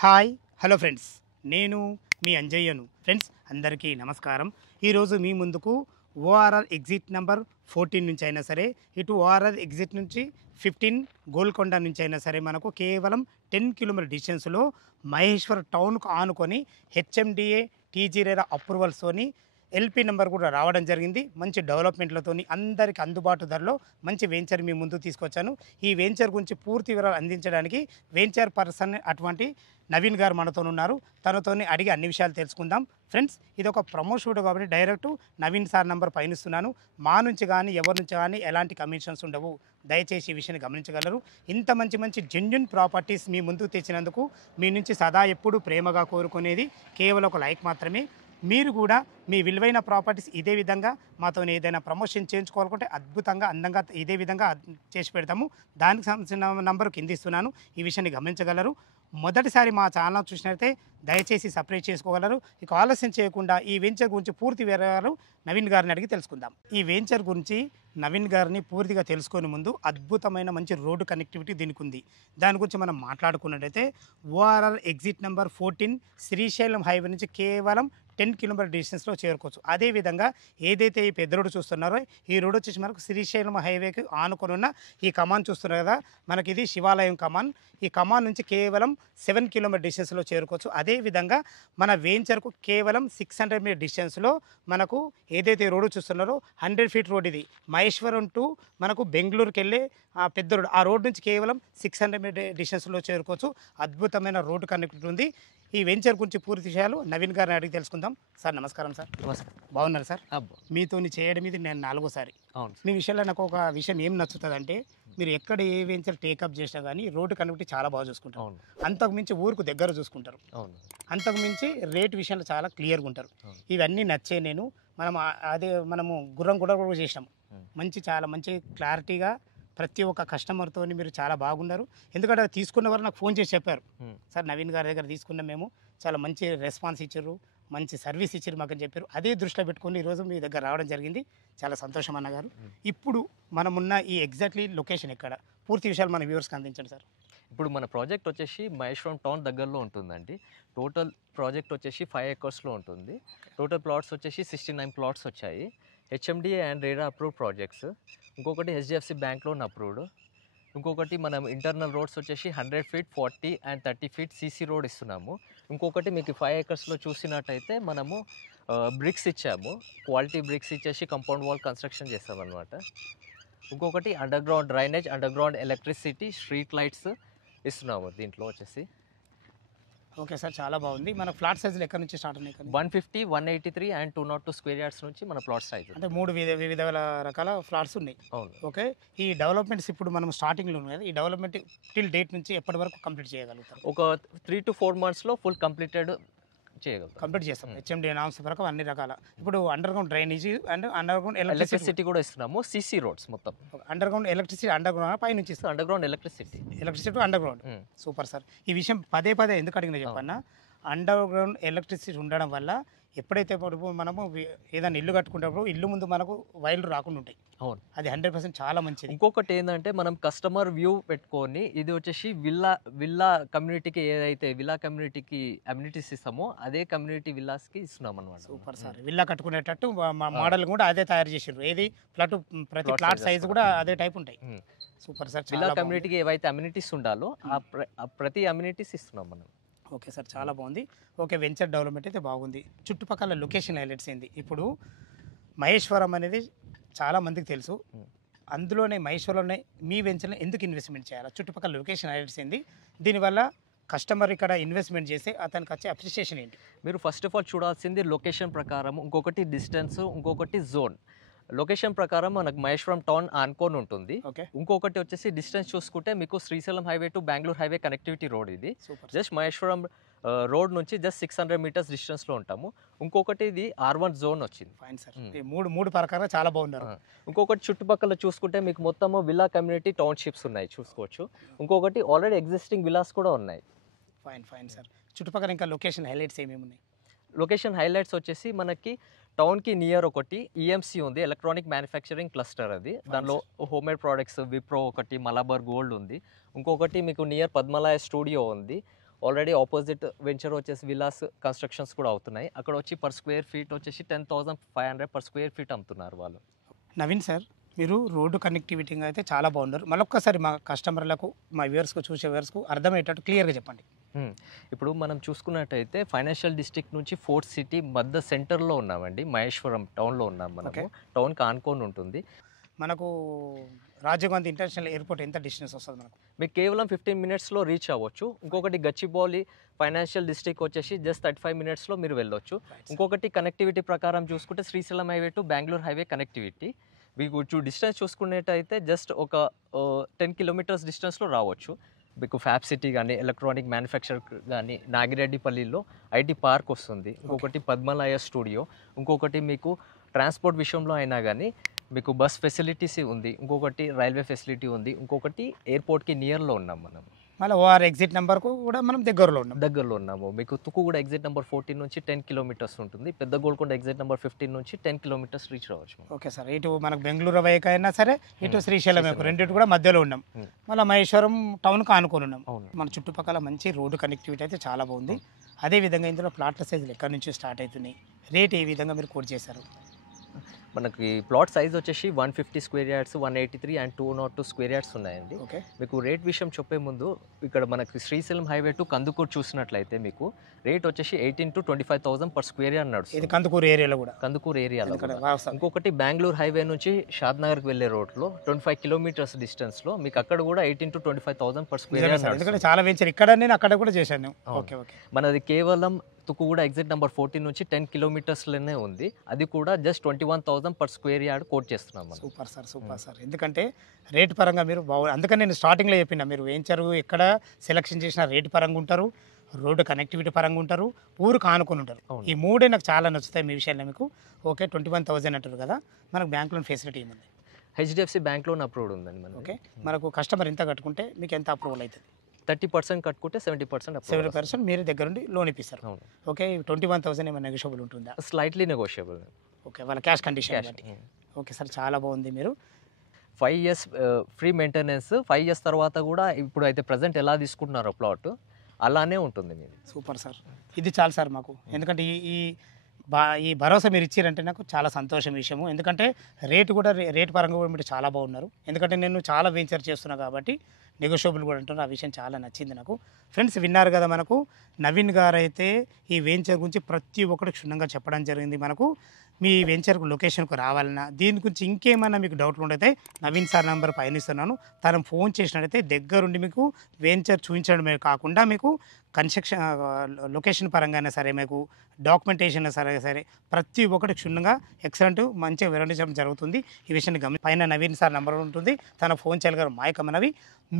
Hi hello friends, నేను మీ అంజయ్యను. Friends అందరికీ నమస్కారం. ఈరోజు మీ ముందుకు ఓఆర్ఆర్ ఎగ్జిట్ నెంబర్ 14 నుంచి అయినా సరే, ఇటు ఓఆర్ఆర్ ఎగ్జిట్ నుంచి 15 గోల్కొండ నుంచి అయినా సరే మనకు కేవలం 10 కిలోమీటర్ డిస్టెన్స్లో మహేశ్వర్ టౌన్కు ఆనుకొని హెచ్ఎండిఏ టీజీరేరా అప్రూవల్స్తోని ఎల్పీ నెంబర్ కూడా రావడం జరిగింది. మంచి డెవలప్మెంట్లతోని అందరికి అందుబాటు ధరలో మంచి వెంచర్ మీ ముందు తీసుకొచ్చాను. ఈ వెంచర్ గురించి పూర్తి వివరాలు అందించడానికి వెంచర్ పర్సన్ అటువంటి నవీన్ గారు మనతో ఉన్నారు. తనతోని అడిగి అన్ని విషయాలు తెలుసుకుందాం. ఫ్రెండ్స్, ఇది ఒక ప్రమోషన్ కాబట్టి డైరెక్ట్ నవీన్ సార్ నెంబర్ పైన ఇస్తున్నాను. మా నుంచి కానీ ఎవరి నుంచి కానీ ఎలాంటి కమిషన్స్ ఉండవు. దయచేసి ఈ విషయాన్ని గమనించగలరు. ఇంత మంచి మంచి జెన్యున్ ప్రాపర్టీస్ మీ ముందుకు తెచ్చినందుకు మీ నుంచి సదా ఎప్పుడు ప్రేమగా కోరుకునేది కేవలం ఒక లైక్ మాత్రమే. మీరు కూడా మీ విలువైన ప్రాపర్టీస్ ఇదే విధంగా మాతో ఏదైనా ప్రమోషన్ చేయించుకోవాలనుకుంటే అద్భుతంగా అందంగా ఇదే విధంగా చేసి పెడతాము. దానికి సంబంధించిన నంబర్ కింద ఇస్తున్నాను. ఈ విషయాన్ని గమనించగలరు. మొదటిసారి మా ఛానల్ చూసినట్లయితే దయచేసి సబ్స్క్రైబ్ చేసుకోగలరు. ఇక ఆలస్యం చేయకుండా ఈ వెంచర్ గురించి పూర్తి వివరాలు నవీన్ గారిని అడిగి తెలుసుకుందాం. ఈ వెంచర్ గురించి నవీన్ గారిని పూర్తిగా తెలుసుకునే ముందు అద్భుతమైన మంచి రోడ్డు కనెక్టివిటీ దీనికి ఉంది. దాని గురించి మనం మాట్లాడుకున్నట్టయితే ORR exit number 14 Srisailam highway నుంచి కేవలం 10 కిలోమీటర్ డిస్టెన్స్లో చేరుకోవచ్చు. అదేవిధంగా ఏదైతే ఈ పెద్ద రోడ్డు చూస్తున్నారో ఈ రోడ్డు వచ్చేసి మనకు శ్రీశైలం హైవేకి ఆనుకొని ఉన్న ఈ కమాన్ చూస్తున్నారు కదా, మనకి ఇది శివాలయం కమాన్. ఈ కమాన్ నుంచి కేవలం 7 కిలోమీటర్ డిస్టెన్స్లో చేరుకోవచ్చు. అదేవిధంగా మన వెంచర్కు కేవలం 600 మీటర్ డిస్టెన్స్లో మనకు ఏదైతే రోడ్డు చూస్తున్నారో 100 ఫీట్ రోడ్ ఇది మహేశ్వరం టు మనకు బెంగళూరుకి వెళ్ళే ఆ పెద్ద రోడ్. ఆ రోడ్ నుంచి కేవలం 600 మీటర్ డిస్టెన్స్లో చేరుకోవచ్చు. అద్భుతమైన రోడ్డు కనెక్టివిటీ ఉంది. ఈ వెంచర్ గురించి పూర్తి విషయాలు నవీన్ గారిని అడిగి తెలుసుకుందాం. సార్ నమస్కారం. సార్ నమస్కారం. బాగున్నారు సార్? మీతో చేయడం ఇది నేను 4సారి. మీ విషయంలో నాకు ఒక విషయం ఏం నచ్చుతుంది అంటే, మీరు ఎక్కడ ఏ వెంచర్ టేకప్ చేసినా కానీ రోడ్డు కనెక్టివిటీ చాలా బాగా చూసుకుంటారు. అంతకు మించి ఊరుకు దగ్గర చూసుకుంటారు. అంతకు మించి రేట్ విషయంలో చాలా క్లియర్గా ఉంటారు. ఇవన్నీ నచ్చే నేను మనము గుర్రం కూడా చేసినాం. చాలా మంచి క్లారిటీగా ప్రతి ఒక్క కస్టమర్తో మీరు చాలా బాగున్నారు. ఎందుకంటే తీసుకున్న వారు నాకు ఫోన్ చేసి చెప్పారు, సార్ నవీన్ గారి దగ్గర తీసుకున్న మేము చాలా మంచి రెస్పాన్స్ ఇచ్చారు, మంచి సర్వీస్ ఇచ్చారు మాకు అని చెప్పారు. అదే దృష్టిలో పెట్టుకుని ఈరోజు మీ దగ్గర రావడం జరిగింది. చాలా సంతోషం అన్నగారు. ఇప్పుడు మనమున్న ఈ ఎగ్జాక్ట్లీ లొకేషన్ ఎక్కడ, పూర్తి విషయాలు మన వ్యూవర్స్కి అందించండి సార్. ఇప్పుడు మన ప్రాజెక్ట్ వచ్చేసి మహేశ్వరం టౌన్ దగ్గరలో ఉంటుందండి. టోటల్ ప్రాజెక్ట్ వచ్చేసి 5 ఎకర్స్లో ఉంటుంది. టోటల్ ప్లాట్స్ వచ్చేసి 69 ప్లాట్స్ వచ్చాయి. HMDA and RERA approved projects. ఇంకొకటి హెచ్డిఎఫ్సి బ్యాంక్ లోన్ అప్రూవ్డ్. ఇంకొకటి మనం ఇంటర్నల్ రోడ్స్ వచ్చేసి 100 feet 40 and 30 feet CC road ఇస్తున్నాము. ఇంకొకటి మీకు 5 ఎకర్స్లో చూసినట్టయితే మనము బ్రిక్స్ ఇచ్చాము. క్వాలిటీ బ్రిక్స్ ఇచ్చేసి కంపౌండ్ వాల్ కన్స్ట్రక్షన్ చేస్తామన్నమాట. ఇంకొకటి under ground drainage, under ground electricity, street lights ఇస్తున్నాము దీంట్లో వచ్చేసి. ఓకే సార్, చాలా బాగుంది. మన ఫ్లాట్ సైజులు ఎక్కడి నుంచి స్టార్ట్ ఉన్నాయి? 150, 183 అండ్ 202 స్క్వేర్ యార్డ్స్ నుంచి మన ప్లాట్ సైజ్. అంటే 3 వివిధ రకాల ఫ్లాట్స్ ఉన్నాయి. అవును. ఓకే, ఈ డెవలప్మెంట్స్ ఇప్పుడు మనం స్టార్టింగ్లో ఉన్నాయి కదా, ఈ డెవలప్మెంట్ టిల్ డేట్ నుంచి ఎప్పటి వరకు కంప్లీట్ చేయగలుగుతాం? ఒక 3 to 4 monthsలో ఫుల్ కంప్లీట్ చేస్తాం. హెచ్ఎండి నామ్స్ ప్రకారం అన్ని రకాల. ఇప్పుడు underground drainage and underground electricity కూడా ఇస్తున్నాము. సీసీ రోడ్స్ మొత్తం underground electricity underground పై నుంచి ఇస్తాం. Underground electricity underground. Super sir. ఈ విషయం పదే ఎందుకు అడిగినా చెప్పన్నా, అండర్ గ్రౌండ్ ఎలక్ట్రిసిటీ ఉండడం వల్ల ఎప్పుడైతే మనము ఏదైనా ఇల్లు కట్టుకునేటప్పుడు ఇల్లు ముందు మనకు వైర్లు రాకుండా ఉంటాయి. అవును, అది 100% చాలా మంచిది. ఇంకొకటి ఏంటంటే మనం కస్టమర్ వ్యూ పెట్టుకొని ఇది వచ్చేసి విల్లా కమ్యూనిటీకి ఏదైతే విల్లా కమ్యూనిటీకి అమ్యూనిటీస్ ఇస్తామో అదే కమ్యూనిటీ విల్లాస్కి ఇస్తున్నాం అనమాట. Super sir. విల్లా కట్టుకునేటట్టు మోడల్ కూడా అదే తయారు చేసారు. ఏది ప్రతి ప్లాట్ సైజ్ కూడా అదే టైప్ ఉంటాయి. Super sir. విల్లా కమ్యూనిటీకి ఏవైతే అమ్యూనిటీస్ ఉండాలో ఆ ప్రతి అమ్యూనిటీస్ ఇస్తున్నాం మనం. ఓకే సార్, చాలా బాగుంది. ఓకే, వెంచర్ డెవలప్మెంట్ అయితే బాగుంది. చుట్టుపక్కల లొకేషన్ హైలైట్స్ ఏంది? ఇప్పుడు మహేశ్వరం అనేది చాలా మందికి తెలుసు. అందులోనే మహేశ్వరంలోనే మీ వెంచర్లో ఎందుకు ఇన్వెస్ట్మెంట్ చేయాలి? చుట్టుపక్కల లొకేషన్ హైలైట్స్ ఏంది? దీనివల్ల కస్టమర్ ఇక్కడ ఇన్వెస్ట్మెంట్ చేస్తే అతనికి వచ్చే అప్రిషియేషన్ ఏంటి? మీరు ఫస్ట్ ఆఫ్ ఆల్ చూడాల్సింది లొకేషన్ ప్రకారం, ఇంకొకటి డిస్టెన్స్, ఇంకొకటి జోన్. లొకేషన్ ప్రకారం మనకు మహేశ్వరం టౌన్ ఆనుకొని ఉంటుంది. ఇంకొకటి వచ్చేసి డిస్టెన్స్ చూసుకుంటే మీకు Srisailam highway to Bengaluru highway connectivity road ఇది. జస్ట్ మహేశ్వరం రోడ్ నుంచి జస్ట్ 600 మీటర్స్ డిస్టెన్స్లో ఉంటాము. ఇంకొకటి ఇది R1 జోన్ వచ్చింది. Fine sir. మూడు ప్రకారం చాలా బాగున్నారు. ఇంకొకటి చుట్టుపక్కల చూసుకుంటే మీకు మొత్తము విల్లా కమ్యూనిటీ టౌన్షిప్స్ ఉన్నాయి చూసుకోవచ్చు. ఇంకొకటి ఆల్రెడీ ఎగ్జిస్టింగ్ విల్లాస్ కూడా ఉన్నాయి. Fine sir. చుట్టుపక్కల ఇంకా లొకేషన్ హైలైట్స్ ఏమేమి ఉన్నాయి? లొకేషన్ హైలైట్స్ వచ్చేసి మనకి టౌన్కి నియర్ ఒకటి ఈఎంసీ ఉంది, ఎలక్ట్రానిక్ మ్యానుఫ్యాక్చరింగ్ క్లస్టర్. అది దానిలో హోమ్ మేడ్ ప్రోడక్ట్స్ విప్రో ఒకటి, మలబార్ గోల్డ్ ఉంది. ఇంకొకటి మీకు నియర్ పద్మలాయ స్టూడియో ఉంది. ఆల్రెడీ ఆపోజిట్ వెంచర్ వచ్చేసి విలాస్ కన్స్ట్రక్షన్స్ కూడా అవుతున్నాయి. అక్కడ వచ్చి పర్ స్క్వేర్ ఫీట్ వచ్చేసి 10,500 పర్ స్క్వేర్ ఫీట్ అమ్ముతున్నారు వాళ్ళు. నవీన్ సార్, మీరు రోడ్డు కనెక్టివిటీ అయితే చాలా బాగున్నారు. మళ్ళొక్కసారి మా కస్టమర్లకు, మా వ్యూవర్స్కు, చూసే వ్యూవర్స్కు అర్థమయ్యేటట్టు క్లియర్గా చెప్పండి. ఇప్పుడు మనం చూసుకున్నట్టయితే ఫైనాన్షియల్ డిస్ట్రిక్ట్ నుంచి ఫోర్త్ సిటీ మధ్య సెంటర్లో ఉన్నామండి. మహేశ్వరం టౌన్లో ఉన్నాం మనము. టౌన్కి ఆనుకొని ఉంటుంది. మనకు రాజీవ్ గాంధీ ఇంటర్నేషనల్ ఎయిర్పోర్ట్ ఎంత డిస్టెన్స్ వస్తుంది మనకు? మీకు కేవలం 15 మినిట్స్లో రీచ్ అవ్వచ్చు. ఇంకొకటి గచ్చిబౌలి ఫైనాన్షియల్ డిస్ట్రిక్ట్ వచ్చేసి జస్ట్ 35 మినిట్స్లో మీరు వెళ్ళొచ్చు. ఇంకొకటి కనెక్టివిటీ ప్రకారం చూసుకుంటే Srisailam highway to Bengaluru highway connectivity. మీకు డిస్టెన్స్ చూసుకున్నట్టయితే జస్ట్ ఒక 10 కిలోమీటర్స్ డిస్టెన్స్లో రావచ్చు. మీకు ఫ్యాబ్ సిటీ కానీ, ఎలక్ట్రానిక్ మ్యానుఫ్యాక్చర్ కానీ, నాగిరెడ్డిపల్లిలో ఐటీ పార్క్ వస్తుంది. ఇంకొకటి పద్మలయ స్టూడియో. ఇంకొకటి మీకు ట్రాన్స్పోర్ట్ విషయంలో అయినా కానీ మీకు బస్ ఫెసిలిటీస్ ఉంది. ఇంకొకటి రైల్వే ఫెసిలిటీ ఉంది. ఇంకొకటి ఎయిర్పోర్ట్కి నియర్లో ఉన్నాం మనం. మళ్ళీ ఓఆర్ ఎగ్జిట్ నెంబర్కు కూడా మనం దగ్గరలో ఉన్నాము. మీకు తుకు కూడా ఎగ్జిట్ నెంబర్ 14 నుంచి 10 కిలోమీటర్స్ ఉంటుంది. పెద్ద గోల్కొండ ఎగ్జిట్ నెంబర్ 15 నుంచి 10 కిలోమీటర్స్ రీచ్ అవ్వచ్చు. ఓకే సార్, ఇటు మనకు బెంగళూరు వైపు అయినా సరే, ఇటు శ్రీశైలం వైపు, రెండింటి కూడా మధ్యలో ఉన్నాం. మళ్ళీ మహేశ్వరం టౌన్కి ఆనుకొని ఉన్నాం. మన చుట్టుపక్కల మంచి రోడ్డు కనెక్టివిటీ అయితే చాలా బాగుంది. అదేవిధంగా ఇందులో ప్లాట్ల సైజులు ఎక్కడి నుంచి స్టార్ట్ అవుతున్నాయి, రేట్ ఏ విధంగా మీరు కోట్ చేశారు? మనకి ప్లాట్ సైజ్ వచ్చేసి 150 square yards, 183 and 202 square yards ఉన్నాయండి. ఓకే, మీకు రేట్ విషయం చెప్పే ముందు ఇక్కడ మనకి శ్రీశైలం హైవే టు కందుకూరు చూసినట్లయితే మీకు రేట్ వచ్చేసి 18,000 to 25,000 పర్ స్క్వేర్ యార్డ్ నడుస్తుంది. ఇది కందుకూరు ఏరియాలో కూడా. ఇంకొకటి బెంగళూరు హైవే నుంచి షాద్నగర్కి వెళ్ళే రోడ్లో 25 కిలోమీటర్స్ డిస్టెన్స్లో మీకు అక్కడ కూడా 18,000 to 25,000 పర్ స్క్వేర్ యార్డ్. ఎందుకంటే చాలా వెంచర్ ఇక్కడ, నేను అక్కడ కూడా చేశాను. Okay okay. మనది కేవలం తుకు కూడా ఎగ్జిట్ నెంబర్ 14 నుంచి 10 కిలోమీటర్స్లోనే ఉంది. అది కూడా just 21,000 per square yard quote చేస్తున్నాం మనం. Super sir, super sir. ఎందుకంటే రేట్ పరంగా మీరు అందుకని నేను స్టార్టింగ్లో చెప్పిన, మీరు వెంచర్ ఎక్కడ సెలెక్షన్ చేసిన రేటు పరంగా ఉంటారు, రోడ్డు కనెక్టివిటీ పరంగా ఉంటారు, ఊరు కానుకొని ఉంటారు. ఈ మూడే నాకు చాలా నచ్చుతాయి మీ విషయంలో. మీకు ఓకే 21,000 అంటారు కదా, మనకు బ్యాంక్ లోన్ ఫెసిలిటీ ఏముంది? హెచ్డిఎఫ్సి బ్యాంక్ లోన్ అప్రూవ్డ్ ఉందండి మనకి. ఓకే, మనకు కస్టమర్ ఎంత కట్టుకుంటే మీకు ఎంత అప్రూవల్ అవుతుంది? 30% కట్టుకుంటే 70% మీరు దగ్గర నుండి లోన్ ఇప్పిస్తారు. ఓకే, 21,000 ఏమైనా నెగోషియబుల్ ఉంటుందా? Slightly negotiable. ఓకే, వాళ్ళ క్యాష్ కండిషన్. ఓకే సార్, చాలా బాగుంది. మీరు 5 years ఫ్రీ మెయింటెనెన్స్, 5 years తర్వాత కూడా ఇప్పుడు అయితే ప్రజెంట్ ఎలా తీసుకుంటున్నారో ప్లాట్ అలానే ఉంటుంది మీది. సూపర్ సార్, ఇది చాలు సార్ మాకు. ఎందుకంటే ఈ భరోసా మీరు ఇచ్చారంటే నాకు చాలా సంతోషం విషయము. ఎందుకంటే రేటు పరంగా కూడా మీరు చాలా బాగున్నారు. ఎందుకంటే నేను చాలా వెంచర్ చేస్తున్నా కాబట్టి నెగోషియబుల్ కూడా అంటున్నారు. ఆ విషయం చాలా నచ్చింది నాకు. ఫ్రెండ్స్, విన్నారు కదా, మనకు నవీన్ గారు అయితే ఈ వెంచర్ గురించి ప్రతి ఒక్కటి క్షుణ్ణంగా చెప్పడం జరిగింది. మనకు మీ వెంచర్కు లొకేషన్కు రావాలన్నా, దీని గురించి ఇంకేమైనా మీకు డౌట్లు ఉండైతే నవీన్ సార్ నెంబర్ పైన ఇస్తున్నాను. తను ఫోన్ చేసినట్టయితే దగ్గరుండి మీకు వెంచర్ చూపించడమే కాకుండా మీకు కన్స్ట్రక్షన్ లొకేషన్ పరంగా సరే, మీకు డాక్యుమెంటేషన్ సరే ప్రతి ఒక్కటి క్షుణ్ణంగా ఎక్సలెంట్ మంచిగా వివరించడం జరుగుతుంది. ఈ విషయాన్ని పైన నవీన్ సార్ నెంబర్ ఉంటుంది, తన ఫోన్ చేయగలరు. మాయకమనవి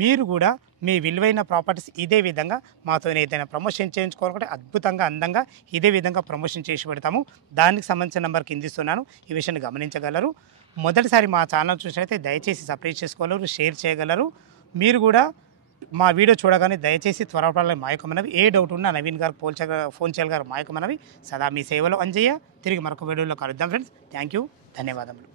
మీరు కూడా మీ విలువైన ప్రాపర్టీస్ ఇదే విధంగా మాతో ఏదైనా ప్రమోషన్ చేయించుకోవాలంటే అద్భుతంగా అందంగా ఇదే విధంగా ప్రమోషన్ చేసి పెడతాము. దానికి సంబంధించిన నెంబర్ కింద ఇస్తున్నాను, ఈ విషయాన్ని గమనించగలరు. మొదటిసారి మా ఛానల్ చూసినట్లయితే దయచేసి సబ్స్క్రైబ్ చేసుకోగలరు, షేర్ చేయగలరు. మీరు కూడా మా వీడియో చూడగానే దయచేసి త్వరపడాలి మాయకమనవి. ఏ డౌట్ ఉన్నా నవీన్ గారు ఫోన్ చేయగలరు. మాయకమనవి సదా మీ సేవలో అంజయ్య. తిరిగి మరొక వీడియోలో కలుద్దాం ఫ్రెండ్స్. థ్యాంక్ యూ, ధన్యవాదములు.